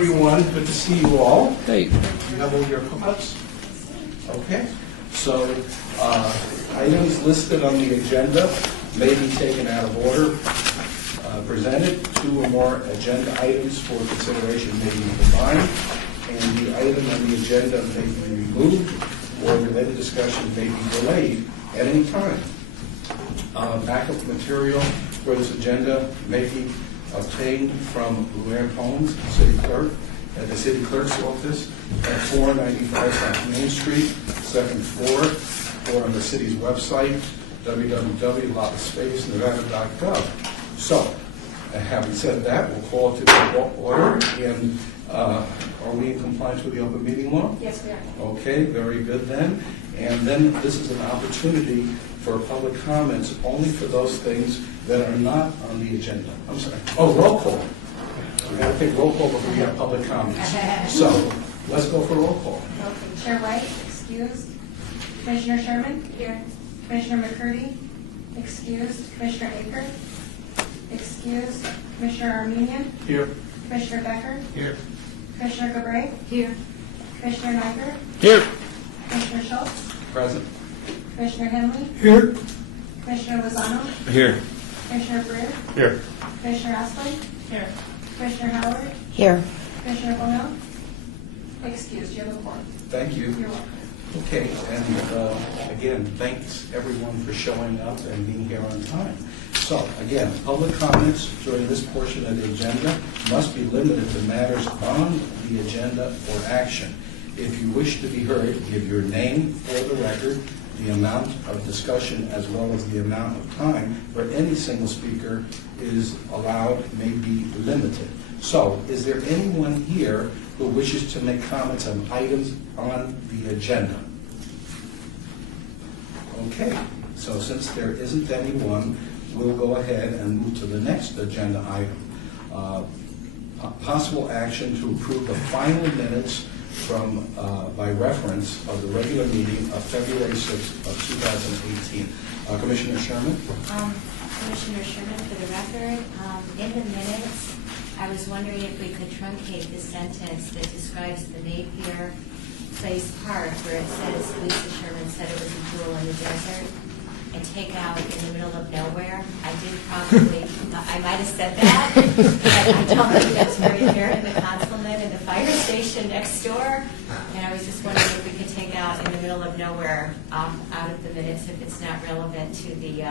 everyone. Good to see you all. Hey. You have all your cards? Okay. So items listed on the agenda may be taken out of order. Presented, 2 or more agenda items for consideration may be combined, and the item on the agenda may be removed or related discussion may be delayed at any time. Backup material for this agenda may be obtained from Luann Holmes, City Clerk, at the City Clerk's office at 495 South Main Street, 2nd floor, or on the city's website, www.lotspacenevada.gov. So, having said that, we'll call it to order, and are we in compliance with the open meeting law? Yes, we are. Okay, very good then. And then this is an opportunity for public comments only for those things that are not on the agenda. I'm sorry. Oh, roll call. We got to take roll call before we have public comments. So let's go for roll call. Okay. Chair White, excused. Commissioner Sherman? Here. Commissioner McCurdy? Excused. Commissioner Aker? Excused. Commissioner Armenian? Here. Commissioner Becker? Here. Commissioner Gabray? Here. Commissioner Niger? Here. Commissioner Schultz? Present. Commissioner Henley? Here. Commissioner Lozano? Here. Commissioner Breer? Here. Commissioner Aspley? Here. Commissioner Howard? Here. Commissioner Bono? Excused. You have a quorum. Thank you. You're welcome. Okay, and again, thanks everyone for showing up and being here on time. So, again, public comments during this portion of the agenda must be limited to matters on the agenda for action. If you wish to be heard, give your name for the record, the amount of discussion as well as the amount of time for any single speaker is allowed may be limited. So, is there anyone here who wishes to make comments on items on the agenda? Okay, so since there isn't anyone, we'll go ahead and move to the next agenda item. Possible action to approve the final minutes from, by reference, of the regular meeting of February 6th of 2018. Commissioner Sherman? Commissioner Sherman, for the record, in the minutes, I was wondering if we could truncate the sentence that describes the Napier Place Park, where it says Lisa Sherman said it was a jewel in the desert, and take out in the middle of nowhere. I did probably, I might have said that, but I don't think that's very fair in the consulate and the fire station next door. And I was just wondering if we could take out in the middle of nowhere out of the minutes if it's not relevant to the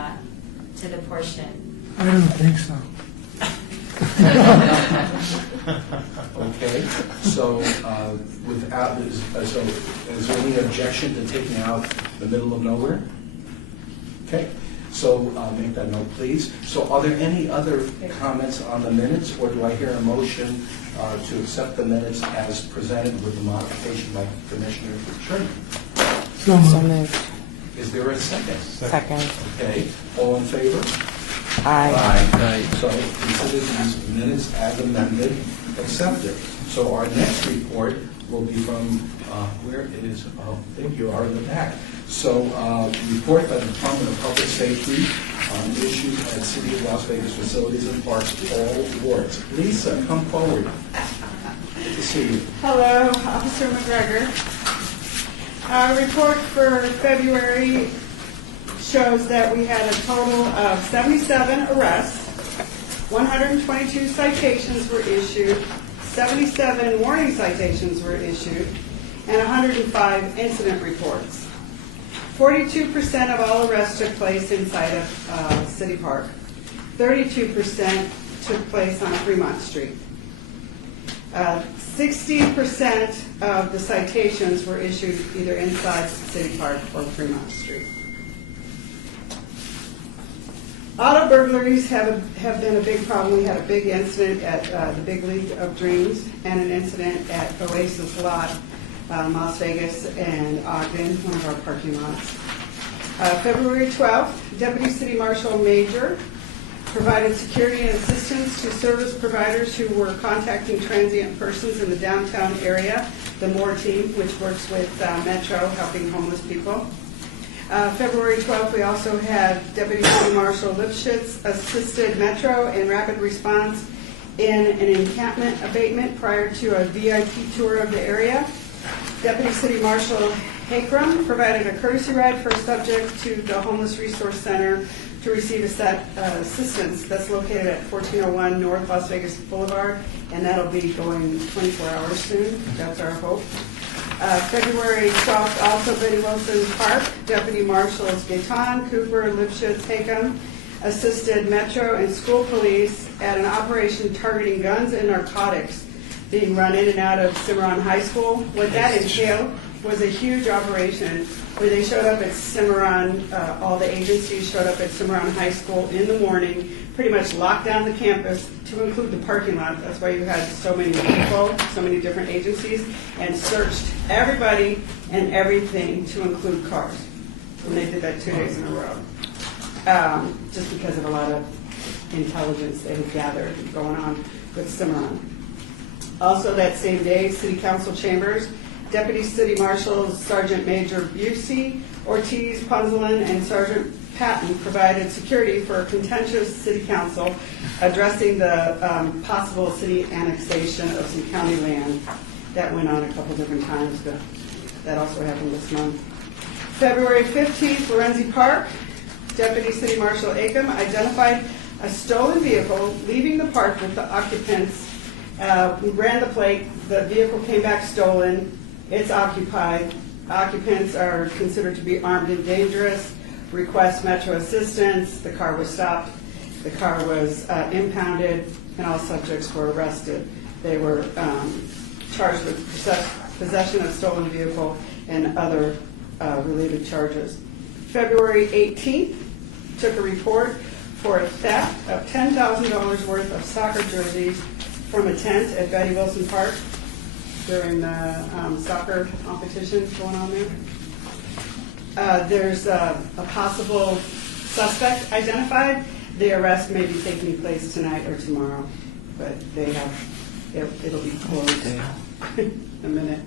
portion. I don't think so. Okay, so without, so is there any objection to taking out the middle of nowhere? Okay, so make that note, please. So are there any other comments on the minutes, or do I hear a motion to accept the minutes as presented with the modification by Commissioner Sherman? So moved. Is there a second? Second. Okay, all in favor? Aye. Aye. So consider these minutes as amended, accepted. So our next report will be from, where is, thank you, are in the back. So report by the Department of Public Safety on issues at City of Las Vegas facilities and parks, all wards. Lisa, come forward. Good to see you. Hello, Officer McGregor. Report for February shows that we had a total of 77 arrests, 122 citations were issued, 77 warning citations were issued, and 105 incident reports. 42% of all arrests took place inside of City Park. 32% took place on Fremont Street. 60% of the citations were issued either inside City Park or Fremont Street. Auto burglaries have been a big problem. We had a big incident at the Big League of Dreams and an incident at Oasis Lot, Las Vegas and Ogden, one of our parking lots. February 12th, Deputy City Marshal Major provided security and assistance to service providers who were contacting transient persons in the downtown area, the MORE team, which works with Metro, helping homeless people. February 12th, we also had Deputy City Marshal Lipschitz assisted Metro in rapid response in an encampment abatement prior to a VIP tour of the area. Deputy City Marshal Hakram provided a courtesy ride for a subject to the Homeless Resource Center to receive assistance that's located at 1401 North Las Vegas Boulevard, and that'll be going 24 hours soon. That's our hope. February 12th, also Betty Wilson Park, Deputy Marshals Gaetan, Cooper, Lipschitz, Hakam assisted Metro and school police at an operation targeting guns and narcotics being run in and out of Cimarron High School. What that entailed was a huge operation where they showed up at Cimarron, all the agencies showed up at Cimarron High School in the morning, pretty much locked down the campus to include the parking lot. That's why you had so many people, so many different agencies, and searched everybody and everything to include cars. And they did that 2 days in a row. Just because of a lot of intelligence they had gathered going on with Cimarron. Also that same day, City Council chambers, Deputy City Marshals Sergeant Major Busey, Ortiz, Punzelin, and Sergeant Patton provided security for a contentious City Council addressing the possible city annexation of some county land. That went on a couple different times, but that also happened this month. February 15th, Lorenzi Park, Deputy City Marshal Acom identified a stolen vehicle leaving the park with the occupants. We ran the plate. The vehicle came back stolen. It's occupied. Occupants are considered to be armed and dangerous. Request Metro assistance. The car was stopped. The car was impounded, and all subjects were arrested. They were charged with possession of stolen vehicle and other related charges. February 18th, took a report for a theft of $10,000 worth of soccer jerseys from a tent at Betty Wilson Park during the soccer competition going on there. There's a possible suspect identified. The arrest may be taking place tonight or tomorrow, but it'll be closed in a minute.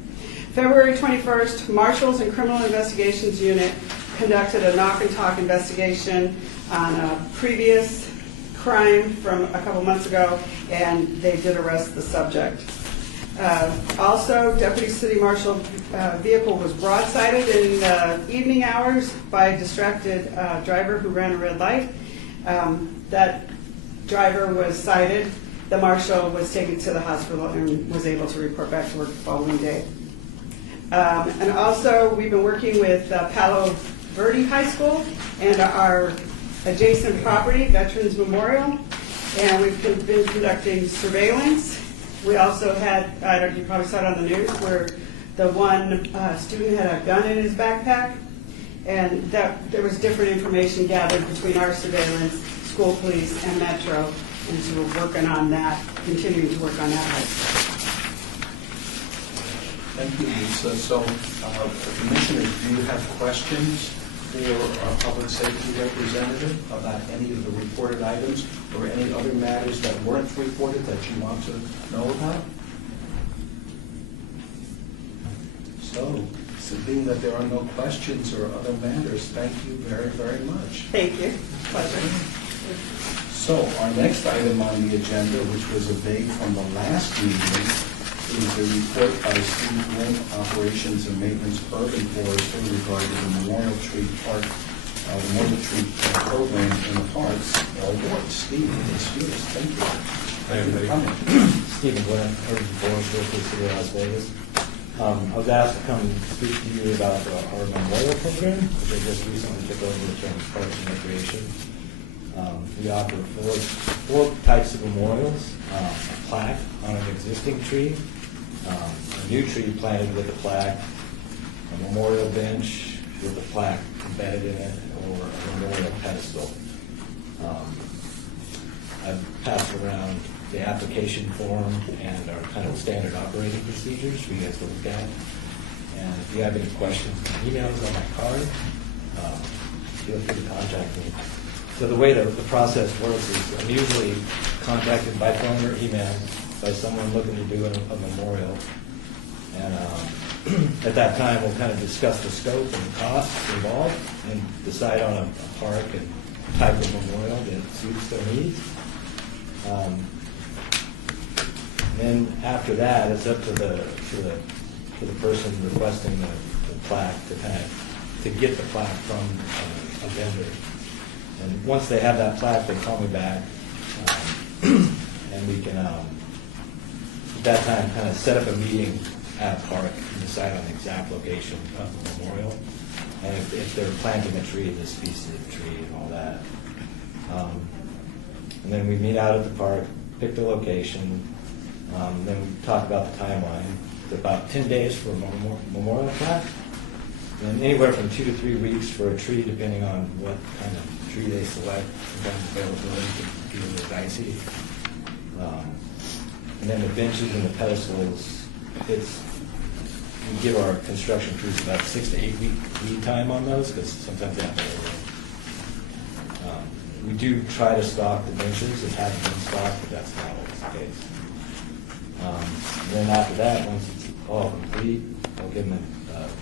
February 21st, Marshals and Criminal Investigations Unit conducted a knock and talk investigation on a previous crime from a couple months ago, and they did arrest the subject. Also, Deputy City Marshal vehicle was broadsided in the evening hours by a distracted driver who ran a red light. That driver was cited. The marshal was taken to the hospital and was able to report back to work the following day. And also, we've been working with Palo Verde High School and our adjacent property, Veterans Memorial, and we've been conducting surveillance. We also had, you probably saw it on the news, where the one student had a gun in his backpack, and that there was different information gathered between our surveillance, school police, and Metro, and so we're working on that, continuing to work on that. Thank you, Lisa. So, Commissioners, do you have questions for our public safety representative about any of the reported items or any other matters that weren't reported that you want to know about? So, being that there are no questions or other matters, thank you very, very much. Thank you. Pleasure. So, our next item on the agenda, which was a vague from the last meeting, is a report by Steve Link, Operations and Maintenance Urban Forester, regarding the Memorial Tree Park, Memorial Tree Program in the parks. All aboard. Steve, it's yours. Thank you. Hi, everybody. Stephen Glenn, Urban Forester for the City of Las Vegas. I was asked to come speak to you about our memorial program, which I just recently took over the term Parks and Recreation. We offer four types of memorials: a plaque on an existing tree, a new tree planted with a plaque, a memorial bench with a plaque embedded in it, or a memorial pedestal. I've passed around the application form and our kind of standard operating procedures for you guys to look at. And if you have any questions, my email's on my card. Feel free to contact me. So the way the process works is I'm usually contacted by phone or email by someone looking to do a memorial. And at that time, we'll kind of discuss the scope and the costs involved and decide on a park and type of memorial that suits their needs. Then after that, it's up to the person requesting the plaque to kind of, to get the plaque from a vendor. And once they have that plaque, they call me back, and we can, at that time, kind of set up a meeting at a park and decide on the exact location of the memorial. And if they're planting a tree, the species of the tree and all that. And then we meet out at the park, pick the location, then we talk about the timeline. It's about 10 days for a memorial plaque, and anywhere from 2 to 3 weeks for a tree, depending on what kind of tree they select. Sometimes availability can be a little dicey. And then the benches and the pedestals, we give our construction crews about 6 to 8 week lead time on those, because sometimes they have to overrun. We do try to stock the benches. It hasn't been stocked, but that's not always the case. And then after that, once it's all complete, I'll give them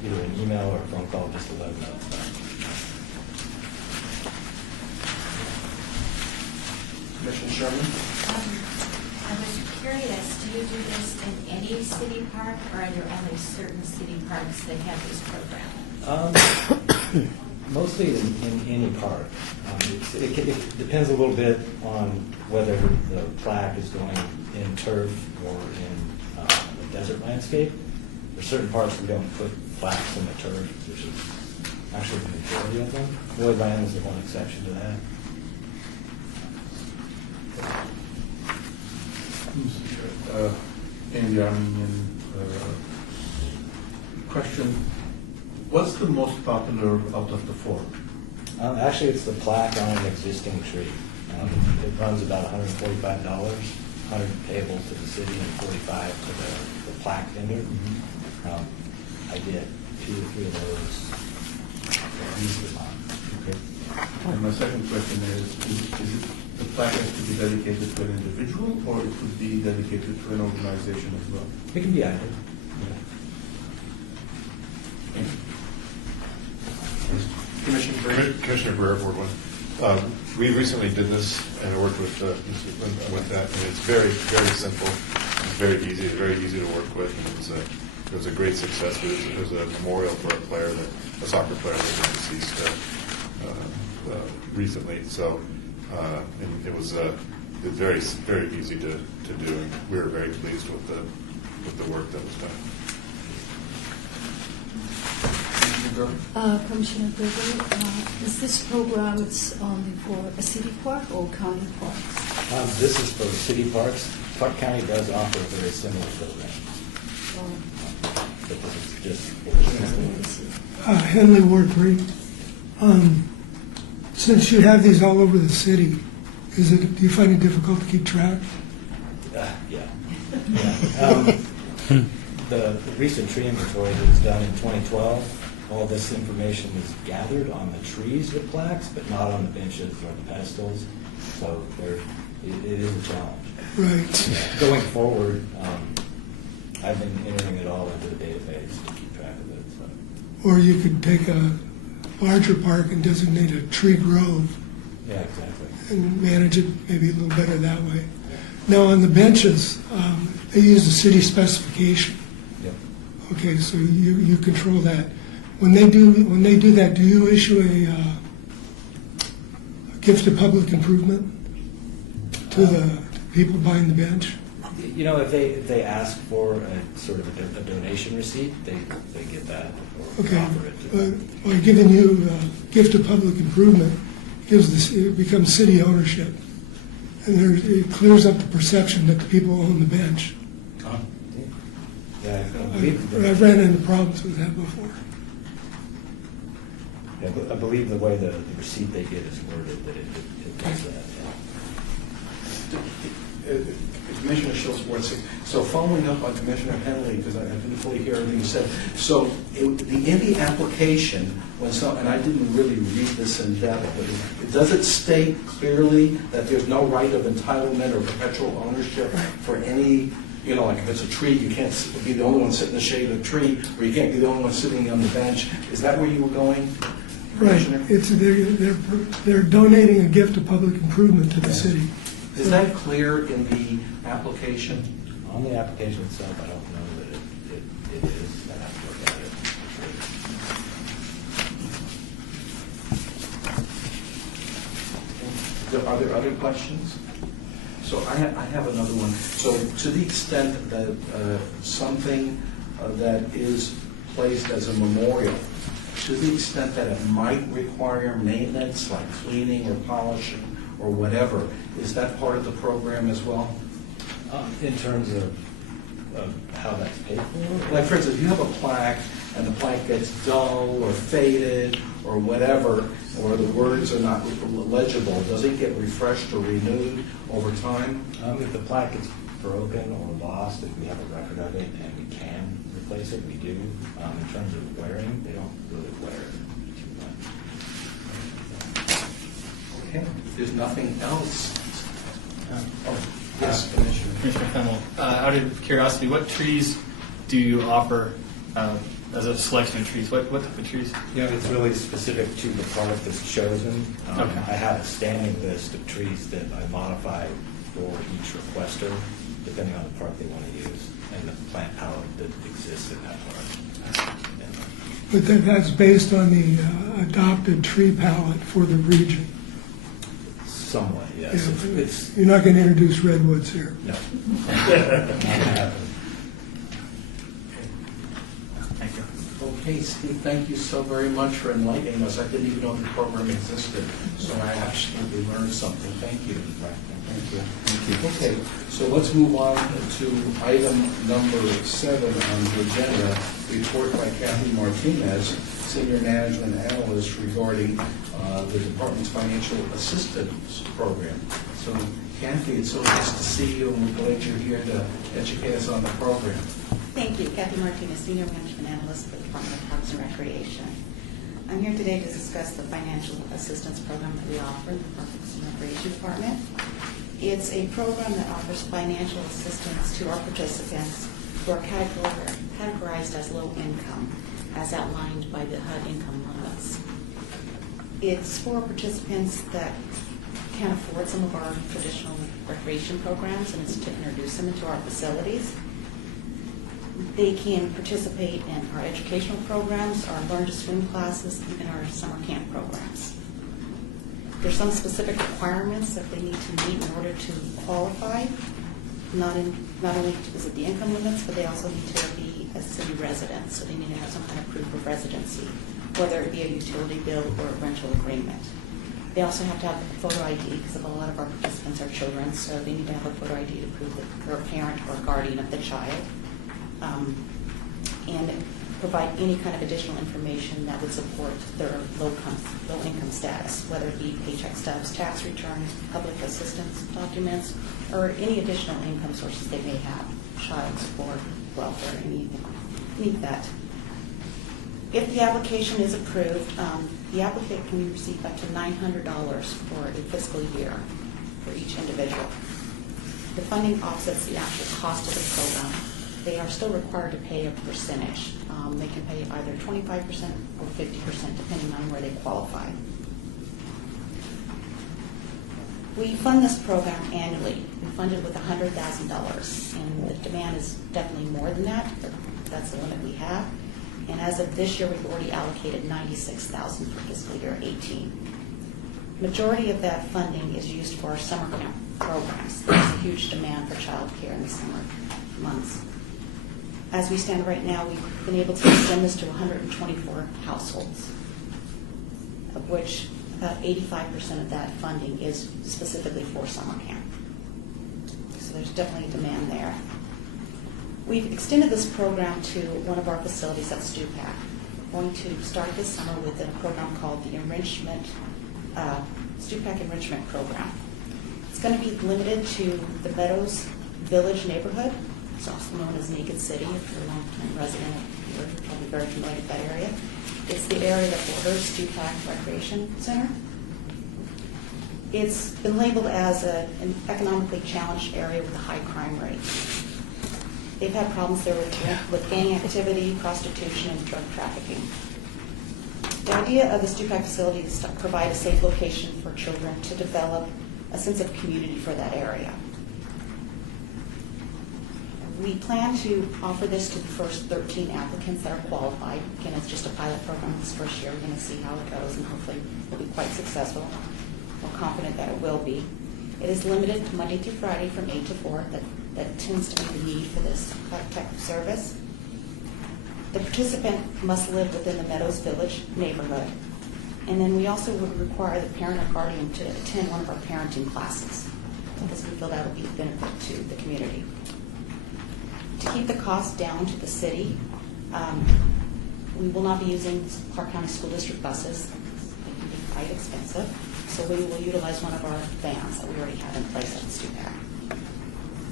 either an email or a phone call just to let them know it's done. Commissioner Sherman? I was curious, do you do this in any city park, or are there only certain city parks that have this program? Mostly in any park. It depends a little bit on whether the plaque is going in turf or in a desert landscape. There's certain parks we don't put plaques in the turf, which is actually the majority of them. Lloyd Land is the one exception to that. Andy Armenian, question. What's the most popular out of the four? Actually, it's the plaque on an existing tree. It runs about $145, 100 payable to the city and $45 to the plaque vendor. I get 2 or 3 of those easily a month. Okay. And my second question is the plaque has to be dedicated to an individual, or it could be dedicated to an organization as well? It can be either. Commissioner Brady? Commissioner Brewer, Board One. We recently did this and worked with that, and it's very, very simple. It's very easy to work with, and it was a great success. It was a memorial for a soccer player that was deceased recently. So, and it was very, very easy to do, and we were very pleased with the work that was done. Commissioner Gregory, is this program only for a city park or county parks? This is for city parks. Clark County does offer a very similar program, but this is just for Henley Ward 3. Since you have these all over the city, do you find it difficult to keep track? yeah. The recent tree inventory that was done in 2012, all this information was gathered on the trees with plaques, but not on the benches or the pedestals. So it is a challenge. Right. Going forward, I've been entering it all into the database to keep track of it. So. Or you could take a larger park and designate a tree grove Yeah, exactly. and manage it maybe a little better that way. Now on the benches, they use the city specification. Yep. Okay, so you control that. When they do that, do you issue a gift of public improvement to the people buying the bench? You know, if they ask for a sort of a donation receipt, they get that or Okay, offer it to them. by giving you a gift of public improvement, it becomes city ownership, and it clears up the perception that the people own the bench. Yeah, I believe I've ran into problems with that before. I believe the way the receipt they get is worded that it does that. Commissioner Schultz, Ward 6. So following up on Commissioner Henley, because I didn't fully hear everything you said. So in the application, and I didn't really read this in depth, but does it state clearly that there's no right of entitlement or perpetual ownership for any, like if it's a tree, you can't be the only one sitting in the shade of the tree, or you can't be the only one sitting on the bench? Is that where you were going, Right, Commissioner? they're donating a gift of public improvement to the city. Is that clear in the application? On the application itself, I don't know that it is. I have to look at it. Are there other questions? So I have another one. So to the extent that something that is placed as a memorial, to the extent that it might require maintenance, like cleaning or polishing or whatever, is that part of the program as well? In terms of how that's paid for? Like, for instance, if you have a plaque and the plaque gets dull or faded or whatever, or the words are not legible, does it get refreshed or renewed over time? If the plaque is broken or lost, if we have a record of it and we can replace it, we do. In terms of wearing, they don't really wear it too much. Okay, if there's nothing else. Yes, Commissioner Fennell, out of curiosity, what trees do you offer as a selection of trees? What type of trees? Yeah, it's really specific to the park that's chosen. Okay. I have a standing list of trees that I modify for each requester, depending on the park they want to use and the plant palette that exists in that park. But that's based on the adopted tree palette for the region. Somewhat, yes. It's You're not going to introduce redwoods here. no. Thank you. Okay, Steve, thank you so very much for enlightening us. I didn't even know the program existed, so I absolutely learned something. Thank you. Thank you. Okay, so let's move on to item number 7 on the agenda, report by Kathy Martinez, Senior Management Analyst regarding the Department's Financial Assistance Program. So Kathy, it's so nice to see you, and we're glad you're here to educate us on the program. Thank you. Kathy Martinez, Senior Management Analyst for the Department of Parks and Recreation. I'm here today to discuss the financial assistance program that we offer in the Parks and Recreation Department. It's a program that offers financial assistance to our participants who are categorized as low income, as outlined by the HUD income limits. It's for participants that can't afford some of our traditional recreation programs, and it's to introduce them into our facilities. They can participate in our educational programs, our Learn to Swim classes, even our summer camp programs. There's some specific requirements that they need to meet in order to qualify. Not only is it the income limits, but they also need to be a city resident, so they need to have some kind of proof of residency, whether it be a utility bill or a rental agreement. They also have to have a photo ID, because a lot of our participants are children, so they need to have a photo ID to prove that they're a parent or guardian of the child, and provide any kind of additional information that would support their low income status, whether it be paycheck stubs, tax returns, public assistance documents, or any additional income sources they may have, child support, welfare, any of that. If the application is approved, the applicant can receive up to $900 for a fiscal year for each individual. The funding offsets the actual cost of the program. They are still required to pay a percentage. They can pay either 25% or 50%, depending on where they qualify. We fund this program annually. We fund it with $100,000, and the demand is definitely more than that, but that's the limit we have. And as of this year, we've already allocated $96,000 for fiscal year 18. Majority of that funding is used for our summer camp programs. There's a huge demand for child care in the summer months. As we stand right now, we've been able to extend this to 124 households, of which about 85% of that funding is specifically for summer camp. So there's definitely a demand there. We've extended this program to one of our facilities at Stupak. We're going to start this summer with a program called the Stupak Enrichment Program. It's going to be limited to the Meadows Village neighborhood. It's also known as Naked City. If you're a long-time resident, you're probably very familiar with that area. It's the area that borders Stupak Recreation Center. It's been labeled as an economically challenged area with a high crime rate. They've had problems there with gang activity, prostitution, and drug trafficking. The idea of the Stupak facility is to provide a safe location for children to develop a sense of community for that area. We plan to offer this to the first 13 applicants that are qualified. Again, it's just a pilot program this first year. We're going to see how it goes, and hopefully it'll be quite successful. We're confident that it will be. It is limited to Monday through Friday from 8 to 4. That tends to be the need for this type of service. The participant must live within the Meadows Village neighborhood. And then we also would require the parent or guardian to attend one of our parenting classes, because we feel that would be a benefit to the community. To keep the cost down to the city, we will not be using Clark County School District buses. They can be quite expensive. So we will utilize one of our vans that we already have in place at the Stupak.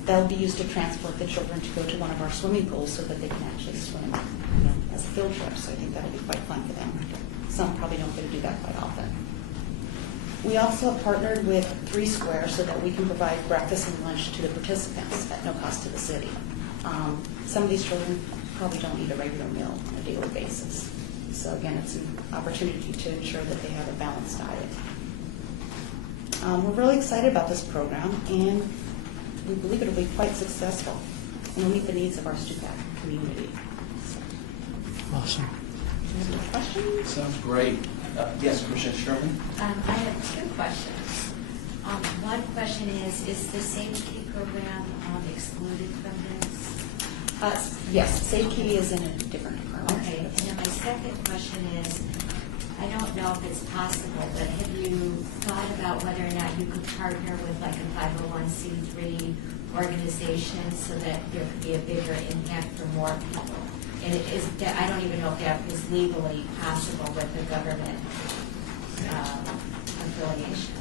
They'll be used to transport the children to go to one of our swimming pools so that they can actually swim, as a field trip. So I think that'll be quite fun for them. Some probably don't get to do that quite often. We also have partnered with 3 Square so that we can provide breakfast and lunch to the participants at no cost to the city. Some of these children probably don't eat a regular meal on a daily basis. So again, it's an opportunity to ensure that they have a balanced diet. We're really excited about this program, and we believe it'll be quite successful and will meet the needs of our Stupak community. Awesome. Do you have any questions? Sounds great. Yes, Commissioner Sherman? I have 2 questions. One question is the safety program excluded from this? Yes, SafeKey is in a different department. Okay, and then my second question is, I don't know if it's possible, but have you thought about whether or not you could partner with like a 501c3 organization so that there could be a bigger impact for more people? And I don't even know if that is legally possible with the government affiliation.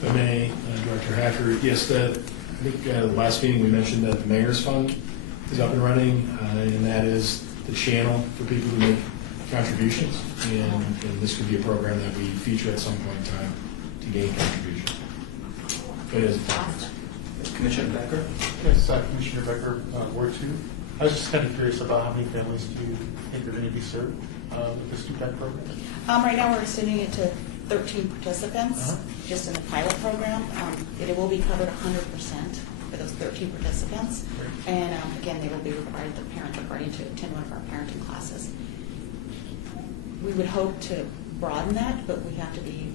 If I may, Director Hacker, yes, I think the last meeting we mentioned that the Mayor's Fund is up and running, and that is the channel for people to make contributions, and this could be a program that we feature at some point in time to gain contributions. But it is Awesome. Commissioner Becker? Yes, Commissioner Becker, Ward 2. I was just kind of curious about how many families do you think are going to be served with the Stupak program? Right now, we're extending it to 13 participants, just in the pilot program. It will be covered 100% for those 13 participants. And again, they will be required, the parent or guardian, to attend one of our parenting classes. We would hope to broaden that, but we have to be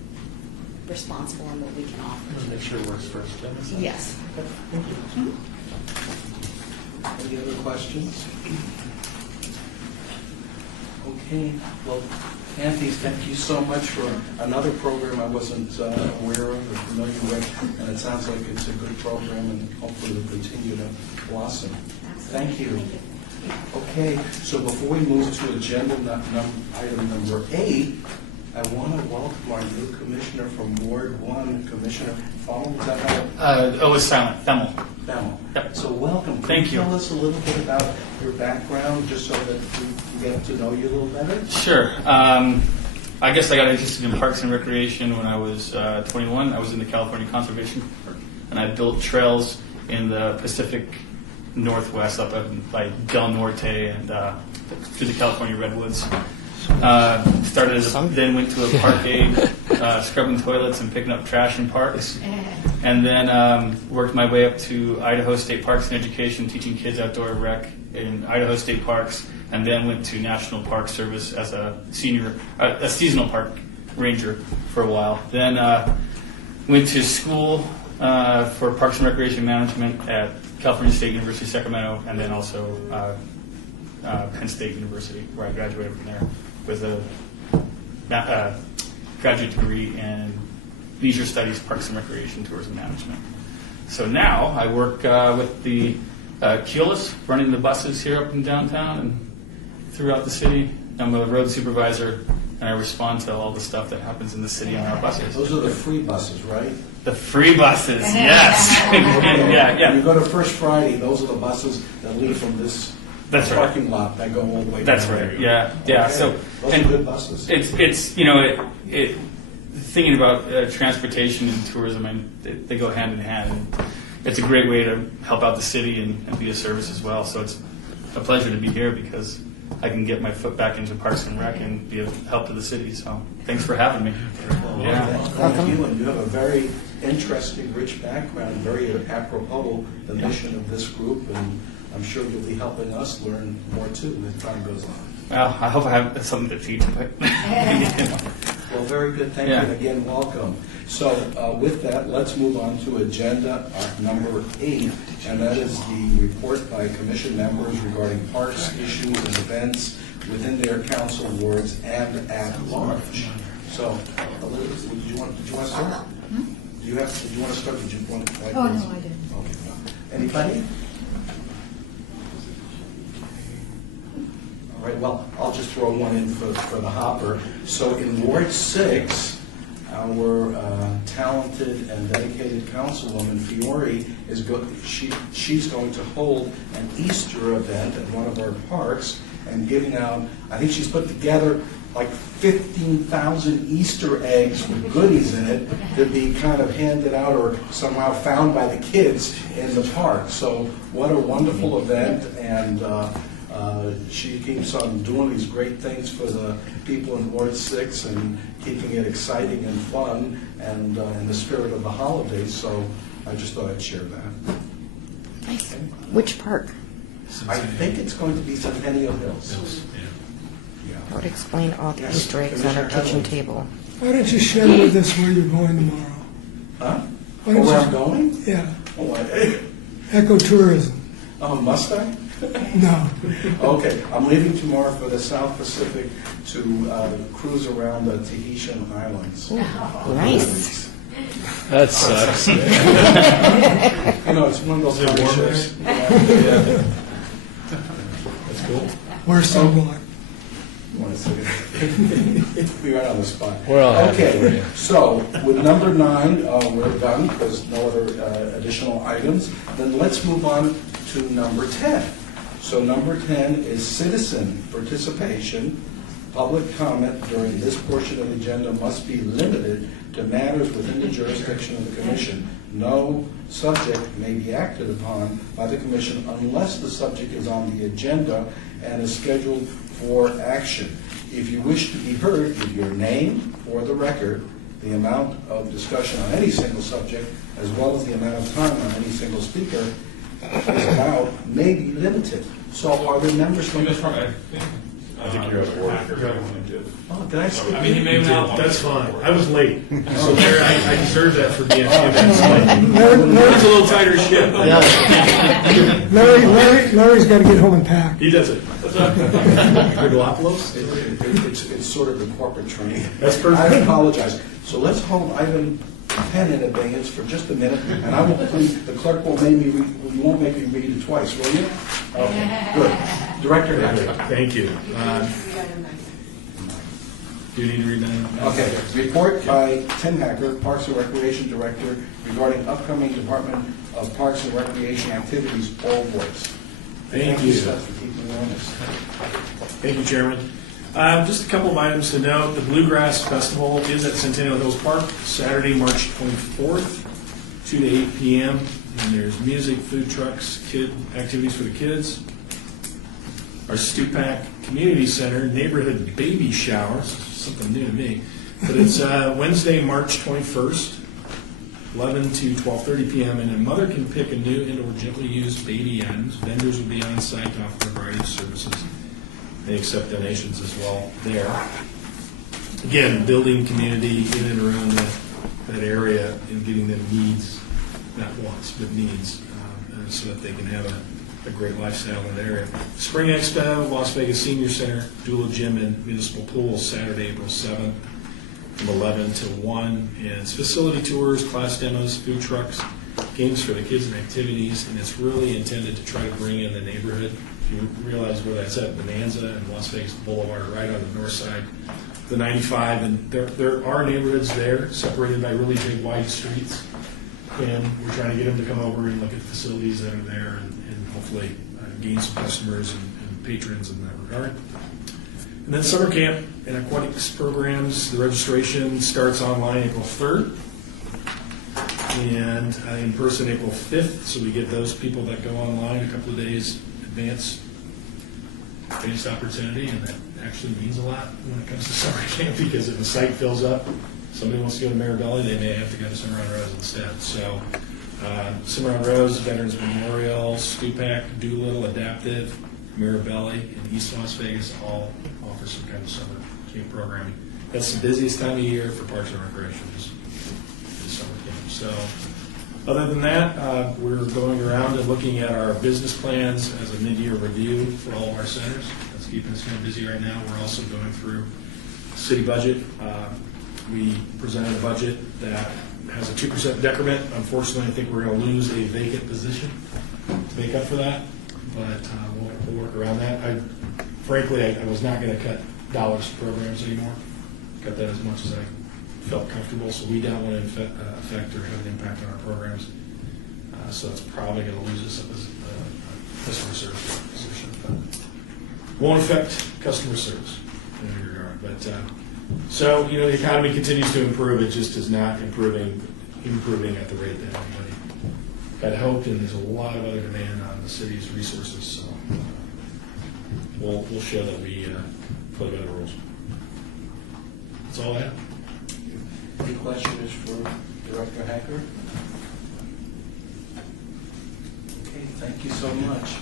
responsible in what we can offer. Make sure it works first. Yes. Okay, thank you. Any other questions? Okay, well, Anthony, thank you so much for another program I wasn't aware of or familiar with, and it sounds like it's a good program, and hopefully it will continue to blossom. Thank you. Okay, so before we move to agenda item number 8, I want to welcome our new commissioner from Ward 1, Commissioner Fallon. Is that how? It's silent. Themmel. Themmel. Yep. So welcome. Thank you. Tell us a little bit about your background, just so that we get to know you a little better. Sure. I guess I got interested in parks and recreation when I was 21. I was in the California Conservation Corps, and I built trails in the Pacific Northwest, up by Del Norte and through the California Redwoods. Started then went to a park aide, scrubbing toilets and picking up trash in parks, and then worked my way up to Idaho State Parks and Education, teaching kids outdoor rec in Idaho State Parks, and then went to National Park Service as a seasonal park ranger for a while. Then went to school for Parks and Recreation Management at California State University, Sacramento, and then also Penn State University, where I graduated from there with a graduate degree in leisure studies, parks and recreation, tourism management. So now I work with the Keolis, running the buses here up in downtown and throughout the city. I'm a road supervisor, and I respond to all the stuff that happens in the city on our buses. Those are the free buses, right? The free buses, yes. Yeah. When you go to First Friday, those are the buses that leave from this That's right. parking lot that go all the way down. That's right. Yeah. Okay. So those are good buses. It's thinking about transportation and tourism, and they go hand in hand. And it's a great way to help out the city and be a service as well. So it's a pleasure to be here because I can get my foot back into Parks and Rec and be of help to the city. So thanks for having me. Thank you, and you have a very interesting, rich background, very apropos the mission of this group, and I'm sure you'll be helping us learn more too as time goes on. Well, I hope I have something to teach. But Well, very good, thank you, Yeah. and again, welcome. So with that, let's move on to agenda number 8, and that is the report by commission members regarding parks, issues, and events within their council wards and at large. So, Elizabeth, did you want to start? Did you want to start? Did you want to? Oh, no, I didn't. Okay. Anybody? All right, well, I'll just throw one in for the hopper. So in Ward 6, our talented and dedicated councilwoman Fiore she's going to hold an Easter event at one of our parks and giving out, I think she's put together like 15,000 Easter eggs with goodies in it to be kind of handed out or somehow found by the kids in the park. So what a wonderful event, and she keeps on doing these great things for the people in Ward 6 and keeping it exciting and fun and in the spirit of the holidays. So I just thought I'd share that. Nice. Which park? I think it's going to be Centennial Hills. That would explain all the Yes, Easter eggs on our Commissioner kitchen Heatherly. table. Why don't you share with us where you're going tomorrow? Huh? Why don't Where you- I'm going? Yeah, Oh, ecotourism. must I? No. Okay, I'm leaving tomorrow for the South Pacific to cruise around the Tahitian Islands. Nice. That sucks. You know, it's one of those Is it kind of warm ships. there? That's cool. Wear sunblock. Be right on the spot. We're all happy for Okay, you. so with number 9, we're done because no other additional items. Then let's move on to number 10. So number 10 is citizen participation. Public comment during this portion of the agenda must be limited to matters within the jurisdiction of the commission. No subject may be acted upon by the commission unless the subject is on the agenda and is scheduled for action. If you wish to be heard, give your name for the record. The amount of discussion on any single subject, as well as the amount of time on any single speaker, is allowed, may be limited. So are there members from the... I think you're out of order. Oh, did I skip? I mean, you may not. That's fine. I was late. So Mayor, I deserve that for being a few minutes late. It's a little tighter ship. Larry's got to get home and pack. He does it. Rigolopoulos? It's sort of the corporate training. That's perfect. I apologize. So let's hold item 10 in abeyance for just a minute, and I will please, the clerk will make me, you won't make me read it twice, will you? Okay, good. Director Henry. Thank you. Do you need to read that? Okay, report by Tim Hacker, Parks and Recreation Director, regarding upcoming Department of Parks and Recreation activities, all boards. Thank you. Seth, for keeping me honest. Thank you, Chairman. Just a couple of items to note. The Bluegrass Festival is at Centennial Hills Park, Saturday, March 24th, 2 to 8 p.m. And there's music, food trucks, kid activities for the kids. Our Stupak Community Center neighborhood baby showers, something new to me, but it's Wednesday, March 21st, 11 to 12:30 p.m. And a mother can pick a new and/or gently used baby items. Vendors will be on site to offer a variety of services. They accept donations as well there. Again, building community in and around that area and getting them needs, not wants, but needs, so that they can have a great lifestyle in that area. Spring Expo, Las Vegas Senior Center, Dula Gym and Municipal Pool, Saturday, April 7th, from 11 to 1. And it's facility tours, class demos, food trucks, games for the kids and activities, and it's really intended to try to bring in the neighborhood. If you realize where that's at, Bonanza and Las Vegas Boulevard, right on the north side, the 95, and there are neighborhoods there separated by really big wide streets, and we're trying to get them to come over and look at the facilities that are there and hopefully gain some customers and patrons in that regard. And then summer camp and aquatics programs, the registration starts online April 3rd and in person April 5th, so we get those people that go online a couple of days advanced opportunity, and that actually means a lot when it comes to summer camp, because if the site fills up, somebody wants to go to Marabelli, they may have to go to Cimarron Rose instead. So Cimarron Rose, Veterans Memorial, Stupak, Doolittle, Adaptive, Mirabelli, and East Las Vegas all offer some kind of summer camp programming. That's the busiest time of year for Parks and Recreation is summer camp. So other than that, we're going around and looking at our business plans as a mid-year review for all of our centers. That's keeping us kind of busy right now. We're also going through city budget. We presented a budget that has a 2% decrement. Unfortunately, I think we're going to lose a vacant position to make up for that, but we'll work around that. Frankly, I was not going to cut dollars to programs anymore, cut that as much as I felt comfortable, so we don't want to affect or have an impact on our programs. So that's probably going to lose us as a customer service position. But won't affect customer service in any regard. But so, the economy continues to improve. It just is not improving at the rate that everybody had hoped, and there's a lot of other demand on the city's resources. So we'll show that we play by the rules. That's all I have. Any questions for Director Hacker? Okay, thank you so much.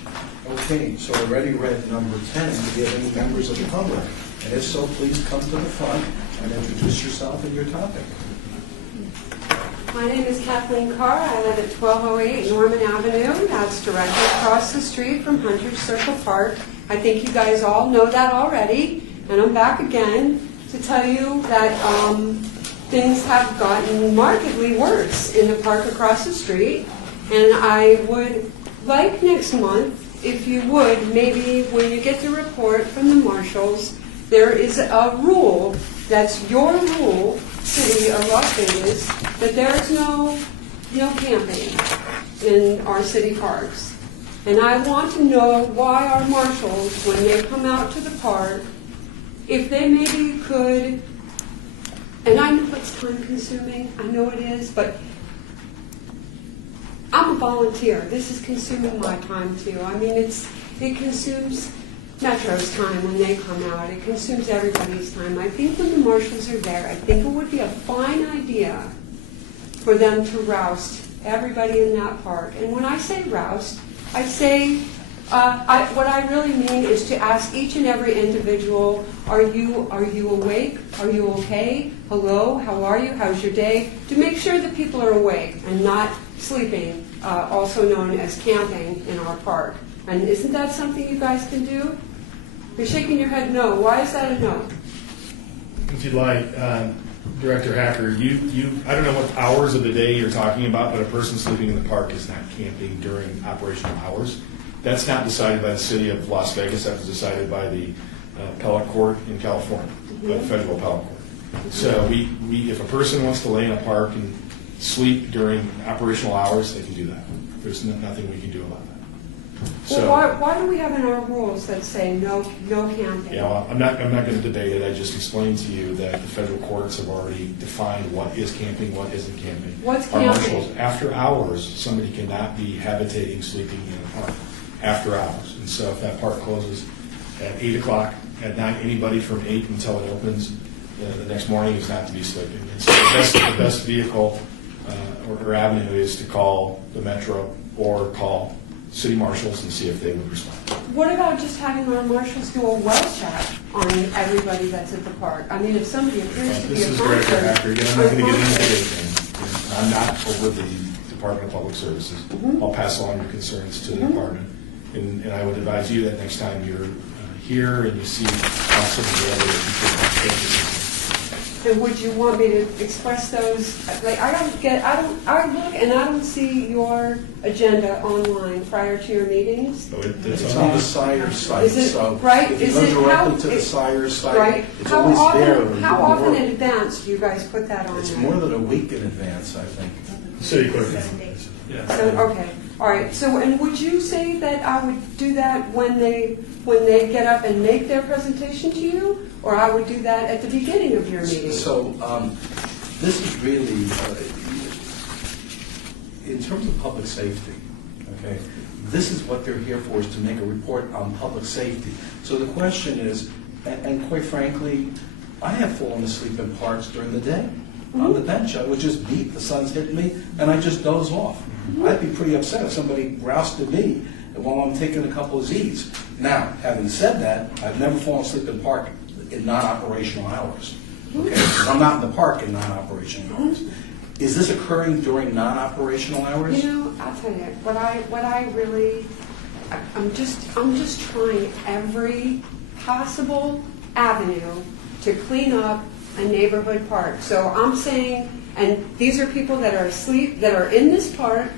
Okay, so already read number 10. Do you have any members of the public? And if so, please come to the front and introduce yourself and your topic. My name is Kathleen Carr. I live at 1208 Norman Avenue. That's directly across the street from Hunter's Circle Park. I think you guys all know that already. And I'm back again to tell you that things have gotten markedly worse in the park across the street. And I would like next month, if you would, maybe when you get the report from the marshals, there is a rule, that's your rule, City of Las Vegas, that there is no camping in our city parks. And I want to know why our marshals, when they come out to the park, if they maybe could, and I know it's time consuming, I know it is, but I'm a volunteer. This is consuming my time too. I mean, it consumes Metro's time when they come out. It consumes everybody's time. I think when the marshals are there, I think it would be a fine idea for them to roust everybody in that park. And when I say roust, I say, what I really mean is to ask each and every individual, are you awake? Are you okay? Hello, how are you? How's your day? To make sure that people are awake and not sleeping, also known as camping in our park. And isn't that something you guys can do? You're shaking your head no. Why is that a no? If you'd like, Director Hacker, I don't know what hours of the day you're talking about, but a person sleeping in the park is not camping during operational hours. That's not decided by the City of Las Vegas. That was decided by the appellate court in California, by the federal appellate court. So if a person wants to lay in a park and sleep during operational hours, they can do that. There's nothing we can do about that. Well, why do we have in our rules that say no camping? Yeah, well, I'm not going to debate it. I just explained to you that the federal courts have already defined what is camping, what isn't camping. What's Our camping? marshals, after hours, somebody cannot be habitating, sleeping in a park after hours. And so if that park closes at 8 o'clock at night, anybody from 8 until it opens the next morning is not to be sleeping. And so the best vehicle or avenue is to call the Metro or call city marshals and see if they would respond. What about just having our marshals do a well check on everybody that's at the park? I mean, if somebody appears to be This a is Director concert, Hacker. Again, I'm not going to get into anything. I'm not over the Department of Public Services. I'll pass along your concerns to the department. And I would advise you that next time you're here and you see something there, that you could and would you want me to express those? Like, I look and I don't see your agenda online prior to your meetings. It's on the Sire site, Is it, so right? if you Is go it directly to the it- Sire site, right? it's How always there. often? How often in advance do you guys put that on It's there? more than a week in advance, I think. City clerk. So, okay, all right. So, and would you say that I would do that when they get up and make their presentation to you, or I would do that at the beginning of your meeting? So this is really, in terms of public safety, okay, this is what they're here for, is to make a report on public safety. So the question is, and quite frankly, I have fallen asleep in parks during the day. On the bench, I would just beat, the sun's hitting me, and I just doze off. I'd be pretty upset if somebody rousted me while I'm taking a couple of Z's. Now, having said that, I've never fallen asleep in park in non-operational hours. Okay, 'cause I'm not in the park in non-operational hours. Is this occurring during non-operational hours? You know, I'll tell you, I'm just trying every possible avenue to clean up a neighborhood park. So I'm saying, and these are people that are asleep, that are in this park,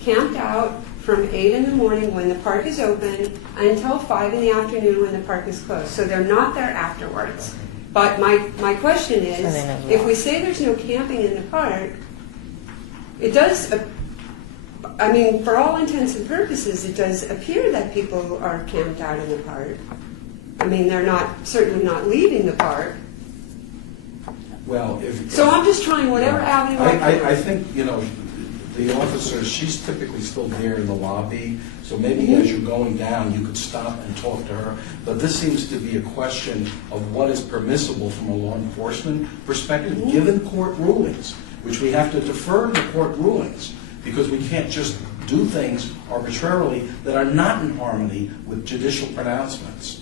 camped out from 8 in the morning when the park is open until 5 in the afternoon when the park is closed. So they're not there afterwards. But my question is, if we say there's no camping in the park, it does, I mean, for all intents and purposes, it does appear that people are camped out in the park. I mean, they're certainly not leaving the park. Well, So I'm just trying whatever avenue I can. I think, you know, the officer, she's typically still there in the lobby, so maybe as you're going down, you could stop and talk to her. But this seems to be a question of what is permissible from a law enforcement perspective, given court rulings, which we have to defer to court rulings, because we can't just do things arbitrarily that are not in harmony with judicial pronouncements.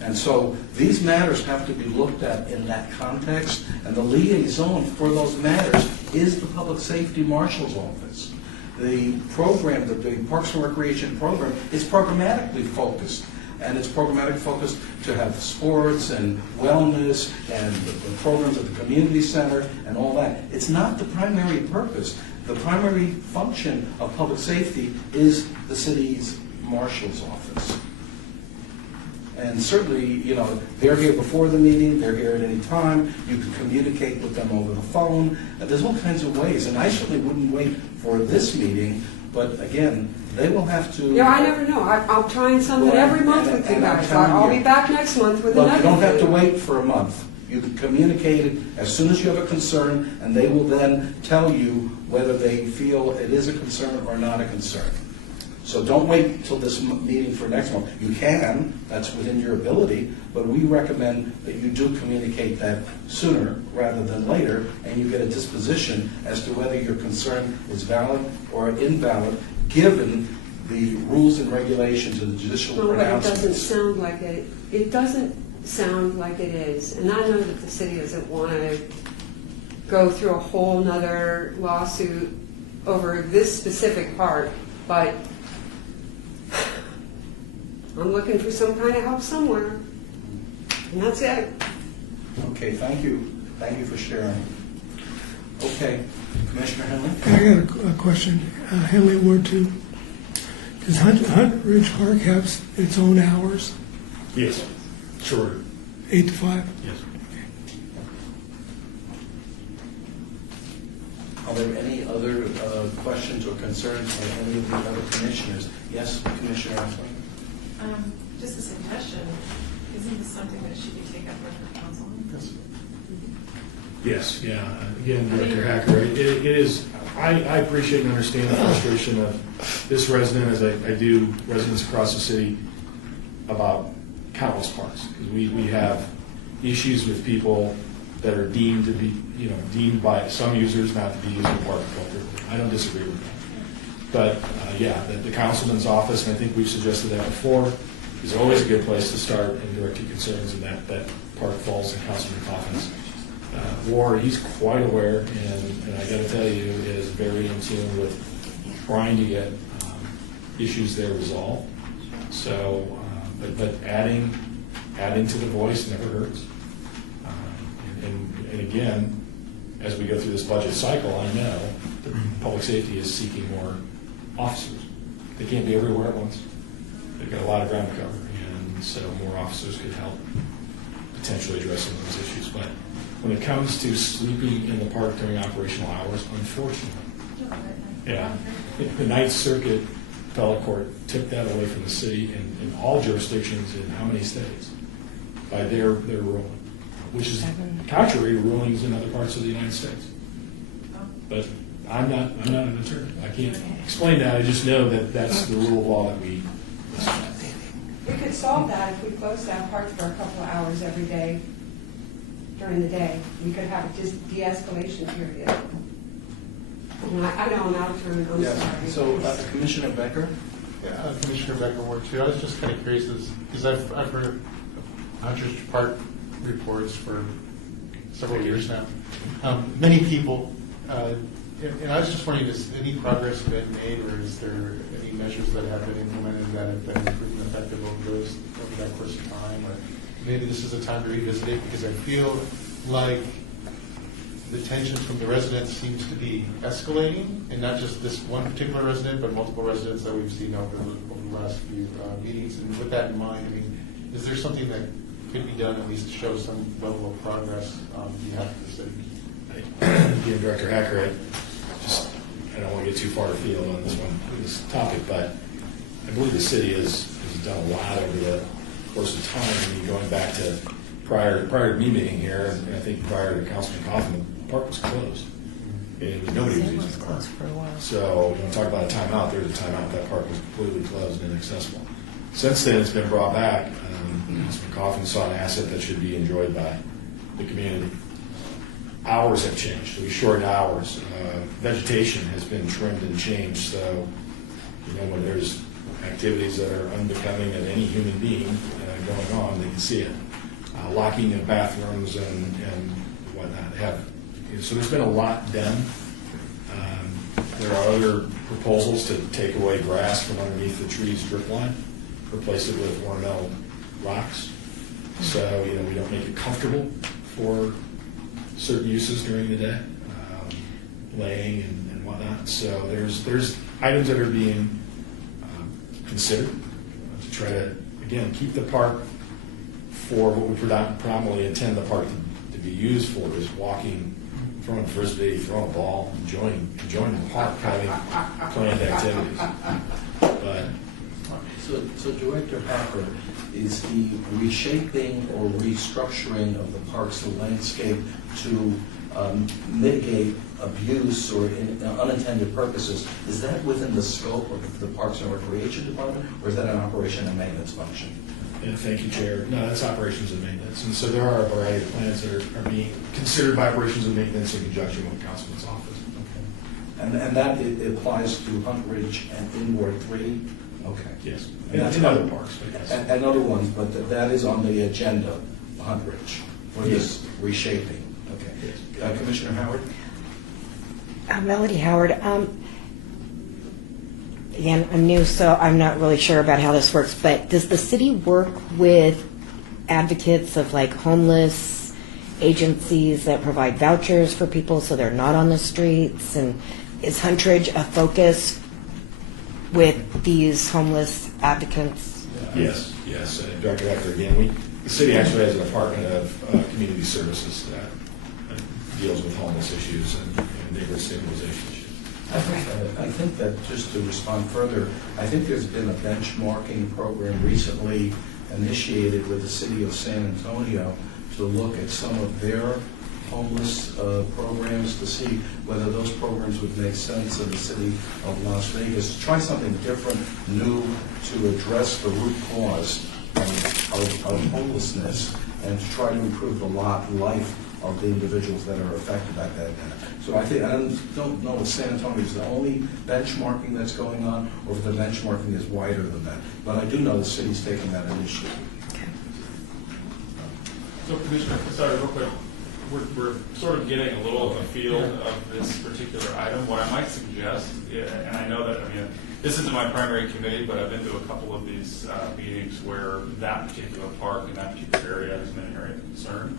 And so these matters have to be looked at in that context, and the liaison for those matters is the Public Safety Marshal's Office. The program, the Parks and Recreation program, is programmatically focused, and it's programmatically focused to have sports and wellness and the programs at the community center and all that. It's not the primary purpose. The primary function of public safety is the city's marshal's office. And certainly, you know, they're here before the meeting, they're here at any time, you can communicate with them over the phone. There's all kinds of ways, and I certainly wouldn't wait for this meeting, but again, they will have to... Yeah, I never know. I'm trying something every month with you guys. I'll be back next month with another Look, you don't have to thing. wait for a month. You can communicate it as soon as you have a concern, and they will then tell you whether they feel it is a concern or not a concern. So don't wait until this meeting for next month. You can, that's within your ability, but we recommend that you do communicate that sooner rather than later, and you get a disposition as to whether your concern is valid or invalid, given the rules and regulations and the judicial Well, but it pronouncements. doesn't sound like it. It doesn't sound like it is. And I know that the city doesn't want to go through a whole nother lawsuit over this specific part, but I'm looking for some kind of help somewhere. And that's it. Okay, thank you. Thank you for sharing. Okay, Commissioner Henley? I got a question. Henley, Ward 2. Does Hunt Ridge Park have its own hours? Yes, sure. 8 to 5? Yes. Are there any other questions or concerns by any of the other commissioners? Yes, Commissioner Ashley? Just a suggestion, isn't this something that should be taken up with the council? Yes, yeah. Again, Director Hacker, it is, I appreciate and understand the frustration of this resident, as I do residents across the city, about countless parks. Because we have issues with people that are deemed to be, deemed by some users not to be using park appropriately. I don't disagree with that. But, the councilman's office, and I think we've suggested that before, is always a good place to start and direct your concerns, and that park falls in Councilman Coffin's ward. He's quite aware, and I got to tell you, is very in tune with trying to get issues there resolved. So, but adding to the voice never hurts. And again, as we go through this budget cycle, I know that public safety is seeking more officers. They can't be everywhere at once. They've got a lot of ground to cover, and so more officers could help potentially address some of those issues. But when it comes to sleeping in the park during operational hours, unfortunately, the Ninth Circuit Appellate Court took that away from the city in all jurisdictions in how many states by their ruling, which is contrary to rulings in other parts of the United States. But I'm not an attorney. I can't explain that. I just know that that's the rule of law that we. We could solve that if we closed that park for a couple of hours every day during the day. We could have just de-escalation period. I know I'm out of turn, I'm Yeah, sorry. so Commissioner Becker? Yeah, Commissioner Becker, Ward 2. I was just kind of curious, because I've heard of Hunter's Park reports for several years now. Many people, and I was just wondering, has any progress been made, or is there any measures that have been implemented that have been proven effective over that course of time? Or maybe this is a time to revisit it, because I feel like the tension from the residents seems to be escalating, and not just this one particular resident, but multiple residents that we've seen over the last few meetings. And with that in mind, I mean, is there something that could be done at least to show some level of progress on behalf of the city? Again, Director Hacker, I don't want to get too far afield on this topic, but I believe the city has done a lot over the course of time. I mean, going back to prior to me being here, and I think prior to Councilman Kaufman, the park was closed. Nobody was using the park. So when we talk about a timeout, there's a timeout. That park was completely closed and inaccessible. Since then, it's been brought back. Councilman Kaufman saw an asset that should be enjoyed by the community. Hours have changed. We shortened hours. Vegetation has been trimmed and changed. So, when there's activities that are unbecoming of any human being going on, they can see it. Locking of bathrooms and whatnot. So there's been a lot done. There are other proposals to take away grass from underneath the tree's drip line, replace it with ornamental rocks. So, we don't make it comfortable for certain uses during the day, laying and whatnot. So there's items that are being considered to try to, again, keep the park for what we predominantly intend the park to be used for, is walking, throwing frisbee, throwing a ball, enjoying the park, having planned activities. But So Director Hacker, is the reshaping or restructuring of the parks and landscape to mitigate abuse or unintended purposes, is that within the scope of the Parks and Recreation Department, or is that an operation and maintenance function? Yeah, thank you, Chair. No, that's operations and maintenance. And so there are a variety of plans that are being considered by operations and maintenance in conjunction with Councilman's office. Okay. And that it applies to Hunt Ridge and in Ward 3? Okay. Yes. And that's in other parks. And other ones, but that is on the agenda, Hunt Ridge, for this reshaping. Okay. Yes. Commissioner Howard? Melody Howard. Again, I'm new, so I'm not really sure about how this works, but does the city work with advocates of like homeless agencies that provide vouchers for people so they're not on the streets? And is Hunt Ridge a focus with these homeless advocates? Yes. Director Hector, again, the city actually has a department of community services that deals with homeless issues and neighborhood stabilization issues. I think that, just to respond further, I think there's been a benchmarking program recently initiated with the city of San Antonio to look at some of their homeless programs to see whether those programs would make sense in the city of Las Vegas. Try something different, new, to address the root cause of homelessness and to try to improve the life of the individuals that are affected by that. So I don't know if San Antonio is the only benchmarking that's going on, or if the benchmarking is wider than that. But I do know the city's taking that initiative. So, Commissioner, sorry, real quick. We're sort of getting a little of a feel of this particular item. What I might suggest, and I know that, this isn't my primary committee, but I've been to a couple of these meetings where that particular park and that particular area has been an area of concern.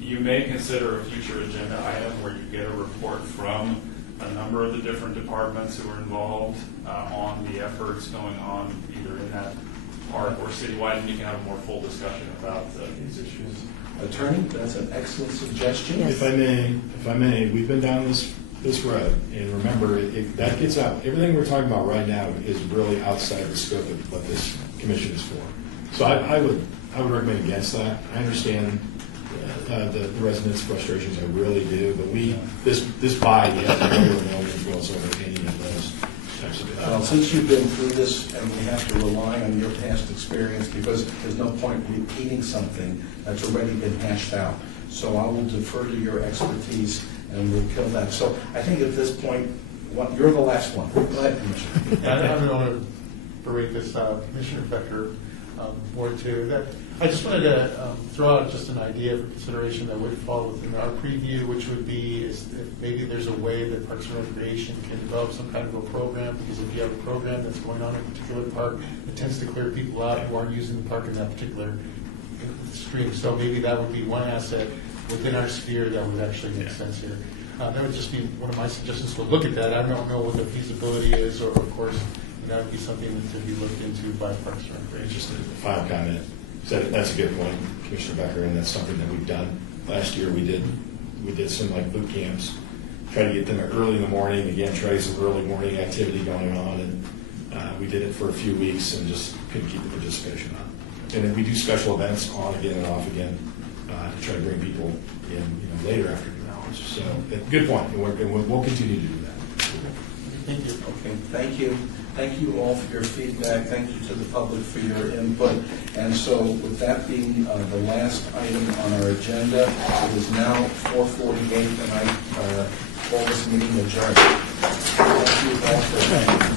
You may consider a future agenda item where you get a report from a number of the different departments who are involved on the efforts going on either in that park or citywide, and you can have a more full discussion about these issues. Attorney, that's an excellent suggestion. Yes. If I may, we've been down this road, and remember, that gets out. Everything we're talking about right now is really outside the scope of what this commission is for. So I would recommend against that. I understand the residents' frustrations, I really do, but this body has no influence over any of those types of Well, since you've been through this, and we have to rely on your past experience, because there's no point repeating something that's already been hashed out. So I will defer to your expertise, and we'll kill that. So I think at this point, You're the last one. Go ahead, Commissioner. I don't want to berate this Commissioner Becker board too. I just wanted to throw out just an idea for consideration that would fall within our preview, which would be is if maybe there's a way that Parks and Recreation can develop some kind of a program, because if you have a program that's going on in a particular park, it tends to clear people out who aren't using the park in that particular stream. So maybe that would be one asset within our sphere that would actually make sense here. That would just be one of my suggestions to look at that. I don't know what the feasibility is, or of course, that would be something to be looked into by Parks and Recreation. Just a final comment. So that's a good point, Commissioner Becker, and that's something that we've done. Last year we did some like boot camps, try to get them early in the morning. Again, try some early morning activity going on, and we did it for a few weeks and just couldn't keep the participation up. And then we do special events on again and off again to try to bring people in later afternoon hours. So good point, and we'll continue to do that. Thank you. Okay, thank you. Thank you all for your feedback. Thank you to the public for your input. And so with that being the last item on our agenda, it is now 4:48 and I call this meeting adjourned. Thank you all for